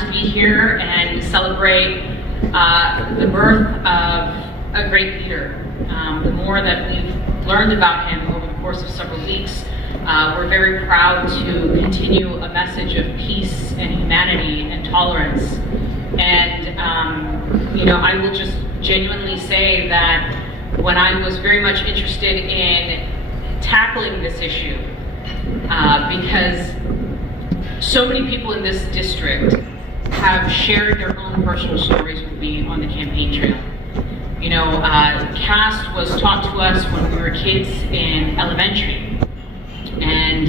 to be here and celebrate the birth of a great leader. The more that we've learned about him over the course of several weeks, we're very proud to continue a message of peace and humanity and tolerance. And I will just genuinely say that when I was very much interested in tackling this issue, because so many people in this district have shared their own personal stories with me on the campaign trail. Caste was taught to us when we were kids in elementary, and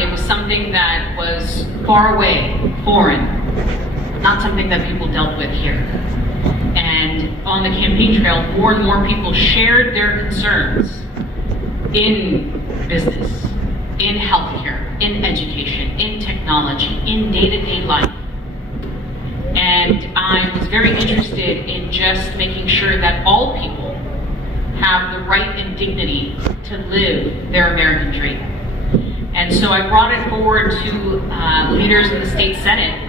it was something that was far away, foreign, not something that people dealt with here. And on the campaign trail, more and more people shared their concerns in business, in healthcare, in education, in technology, in day-to-day life. And I was very interested in just making sure that all people have the right and dignity to live their American dream. And so I brought it forward to leaders in the state Senate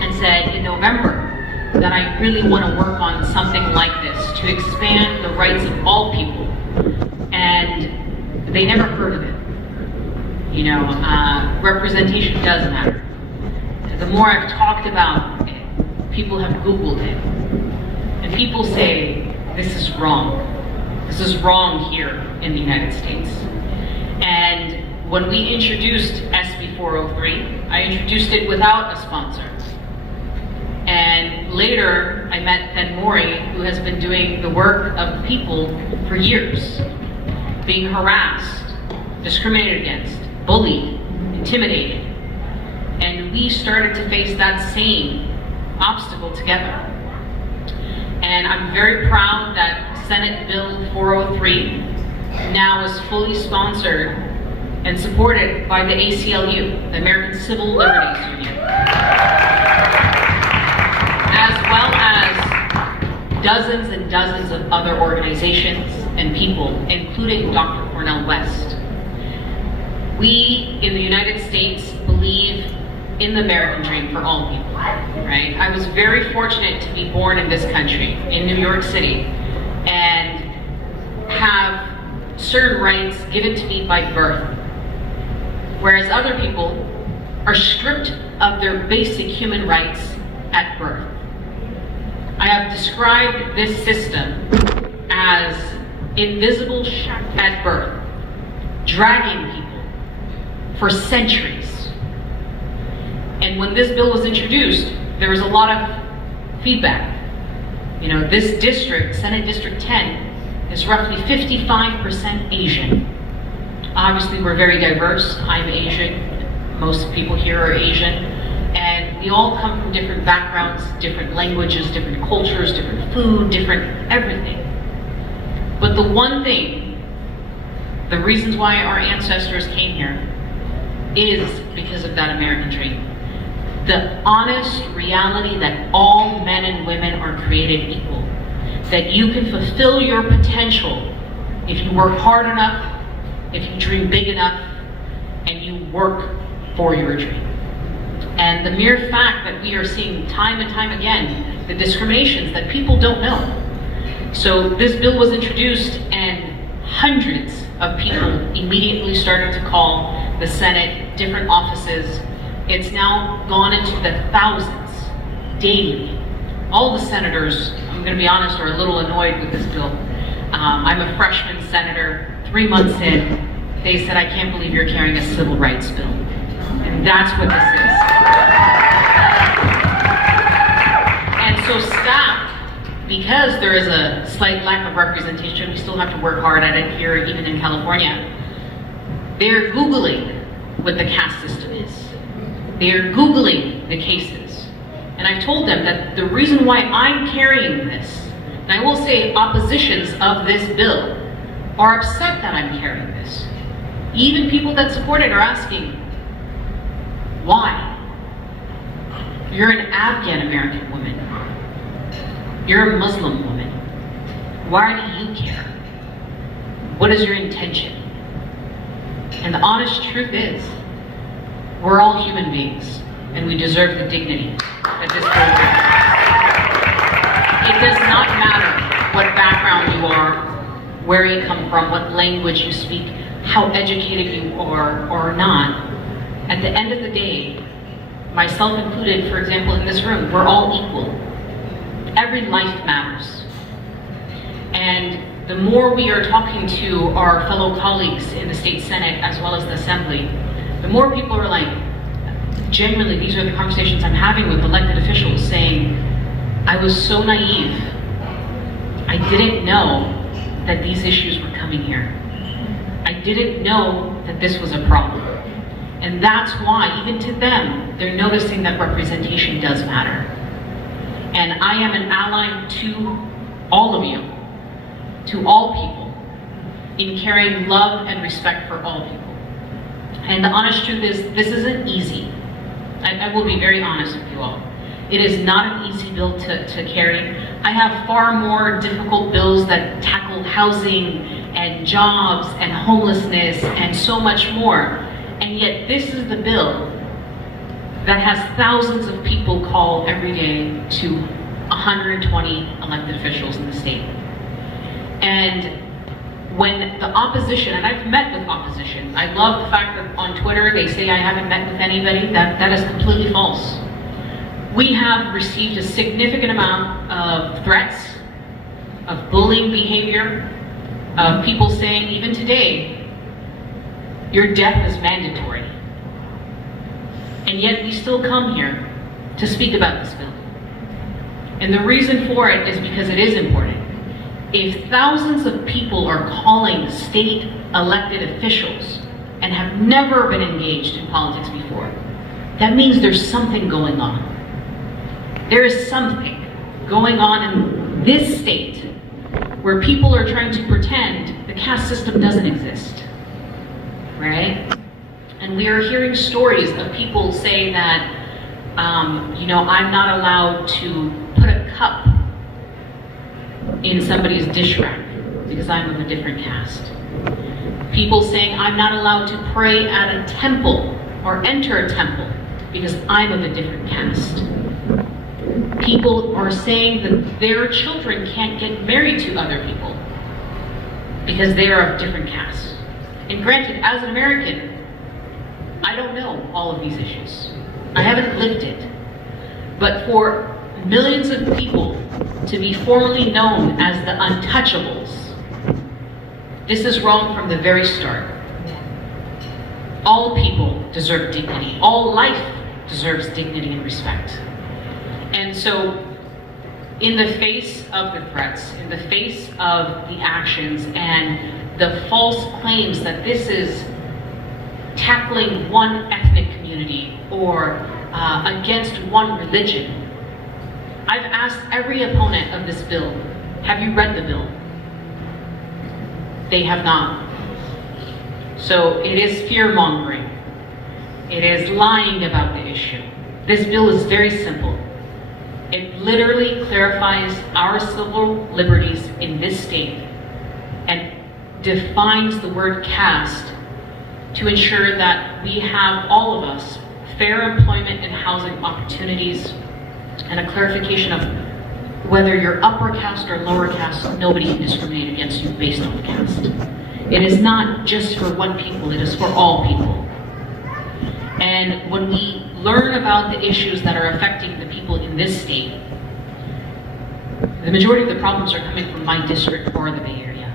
and said in November that I really want to work on something like this to expand the rights of all people. And they never heard of it. Representation does matter. The more I've talked about it, people have Googled it. And people say, this is wrong. This is wrong here in the United States. And when we introduced SB 403, I introduced it without a sponsor. And later, I met Ben Mori, who has been doing the work of people for years, being harassed, discriminated against, bullied, intimidated. And we started to face that same obstacle together. And I'm very proud that Senate Bill 403 now is fully sponsored and supported by the ACLU, the American Civil Liberties Union, as well as dozens and dozens of other organizations and people, including Dr. Cornel West. We in the United States believe in the American dream for all people, right? I was very fortunate to be born in this country, in New York City, and have certain rights given to me by birth, whereas other people are stripped of their basic human rights at birth. I have described this system as invisible at birth, dragging people for centuries. And when this bill was introduced, there was a lot of feedback. This district, Senate District 10, is roughly 55% Asian. Obviously, we're very diverse. I'm Asian. Most people here are Asian. And we all come from different backgrounds, different languages, different cultures, different food, different everything. But the one thing, the reasons why our ancestors came here, is because of that American dream. The honest reality that all men and women are created equal. That you can fulfill your potential if you work hard enough, if you dream big enough, and you work for your dream. And the mere fact that we are seeing time and time again the discriminations that people don't know. So this bill was introduced and hundreds of people immediately started to call the Senate, different offices. It's now gone into the thousands daily. All the senators, I'm going to be honest, are a little annoyed with this bill. I'm a freshman senator, 3 months in, they said, I can't believe you're carrying a civil rights bill. And that's what this is. And so staff, because there is a slight lack of representation, we still have to work hard at it here, even in California, they're Googling what the caste system is. They're Googling the cases. And I've told them that the reason why I'm carrying this, and I will say oppositions of this bill, are upset that I'm carrying this. Even people that support it are asking, why? You're an Afghan American woman. You're a Muslim woman. Why do you care? What is your intention? And the honest truth is, we're all human beings. and we deserve the dignity that this bill brings. It does not matter what background you are, where you come from, what language you speak, how educated you are or not. At the end of the day, myself included, for example, in this room, we're all equal. Every life matters. And the more we are talking to our fellow colleagues in the state Senate as well as the Assembly, the more people are like, genuinely, these are the conversations I'm having with elected officials saying, I was so naive. I didn't know that these issues were coming here. I didn't know that this was a problem. And that's why, even to them, they're noticing that representation does matter. And I am an ally to all of you, to all people, in carrying love and respect for all people. And the honest truth is, this isn't easy. I will be very honest with you all. It is not an easy bill to carry. I have far more difficult bills that tackle housing and jobs and homelessness and so much more. And yet this is the bill that has thousands of people call every day to 120 elected officials in the state. And when the opposition, and I've met with opposition, I love the fact that on Twitter they say I haven't met with anybody. That is completely false. We have received a significant amount of threats, of bullying behavior, of people saying, even today, your death is mandatory. And yet we still come here to speak about this bill. And the reason for it is because it is important. If thousands of people are calling state elected officials and have never been engaged in politics before, that means there's something going on. There is something going on in this state where people are trying to pretend the caste system doesn't exist, right? And we are hearing stories of people say that, I'm not allowed to put a cup in somebody's dish rack because I'm of a different caste. People saying I'm not allowed to pray at a temple or enter a temple because I'm of a different caste. People are saying that their children can't get married to other people because they are of different castes. And granted, as an American, I don't know all of these issues. I haven't lived it. But for millions of people to be formally known as the untouchables, this is wrong from the very start. All people deserve dignity. All life deserves dignity and respect. And so, in the face of the threats, in the face of the actions and the false claims that this is tackling one ethnic community or against one religion, I've asked every opponent of this bill, have you read the bill? They have not. So it is fear-mongering. It is lying about the issue. This bill is very simple. It literally clarifies our civil liberties in this state and defines the word caste to ensure that we have, all of us, fair employment and housing opportunities, and a clarification of whether you're upper caste or lower caste, nobody can discriminate against you based on caste. It is not just for one people, it is for all people. And when we learn about the issues that are affecting the people in this state, the majority of the problems are coming from my district or the Bay Area.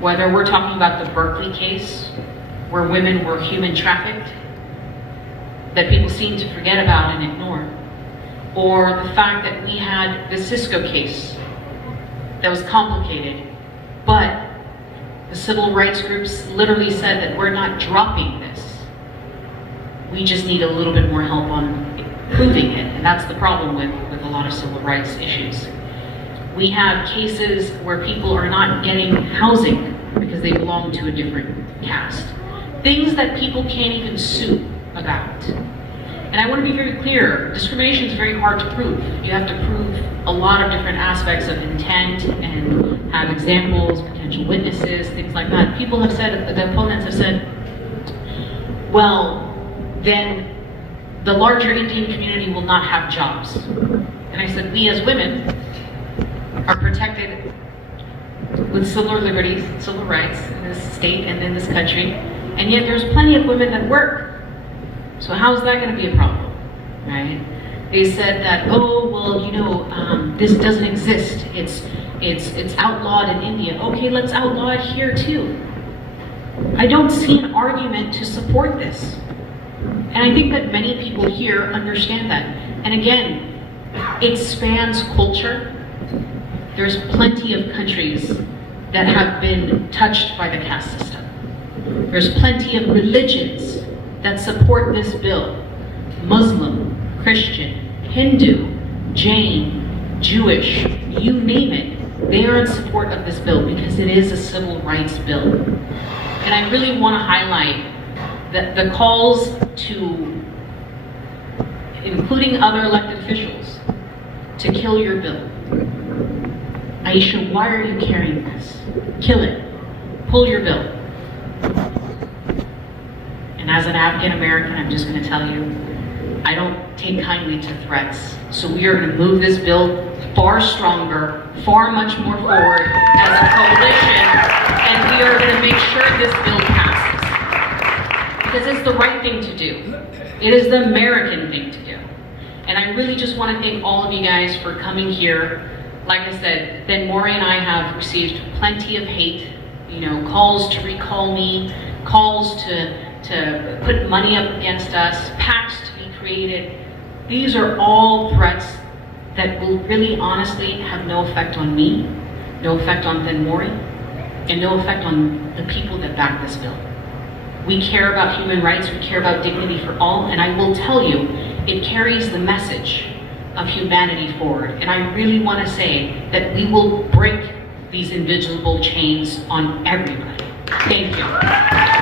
Whether we're talking about the Berkeley case, where women were human trafficked, that people seem to forget about and ignore, or the fact that we had the Cisco case that was complicated, but the civil rights groups literally said that we're not dropping this. We just need a little bit more help on proving it, and that's the problem with a lot of civil rights issues. We have cases where people are not getting housing because they belong to a different caste. Things that people can't even sue about. And I want to be very clear, discrimination is very hard to prove. You have to prove a lot of different aspects of intent and have examples, potential witnesses, things like that. People have said, the opponents have said, well, then the larger Indian community will not have jobs. And I said, we as women are protected with civil liberties, civil rights in this state and in this country, and yet there's plenty of women that work. So how is that going to be a problem, right? They said that, oh, well, you know, this doesn't exist. It's outlawed in India. Okay, let's outlaw it here too. I don't see an argument to support this. And I think that many people here understand that. And again, it spans culture. There's plenty of countries that have been touched by the caste system. There's plenty of religions that support this bill. Muslim, Christian, Hindu, Jain, Jewish, you name it, they are in support of this bill because it is a civil rights bill. And I really want to highlight that the calls to, including other elected officials, to kill your bill. Aisha, why are you carrying this? Kill it. Pull your bill. And as an African American, I'm just going to tell you, I don't take kindly to threats. So we are going to move this bill far stronger, far much more forward as a coalition, and we are going to make sure this bill passes. Because it's the right thing to do. It is the American thing to do. And I really just want to thank all of you guys for coming here. Like I said, Ben Mori and I have received plenty of hate, you know, calls to recall me, calls to put money up against us, PACs to be created. These are all threats that will really honestly have no effect on me, no effect on Ben Mori, and no effect on the people that back this bill. We care about human rights, we care about dignity for all, and I will tell you, it carries the message of humanity forward. And I really want to say that we will break these invisible chains on everybody. Thank you.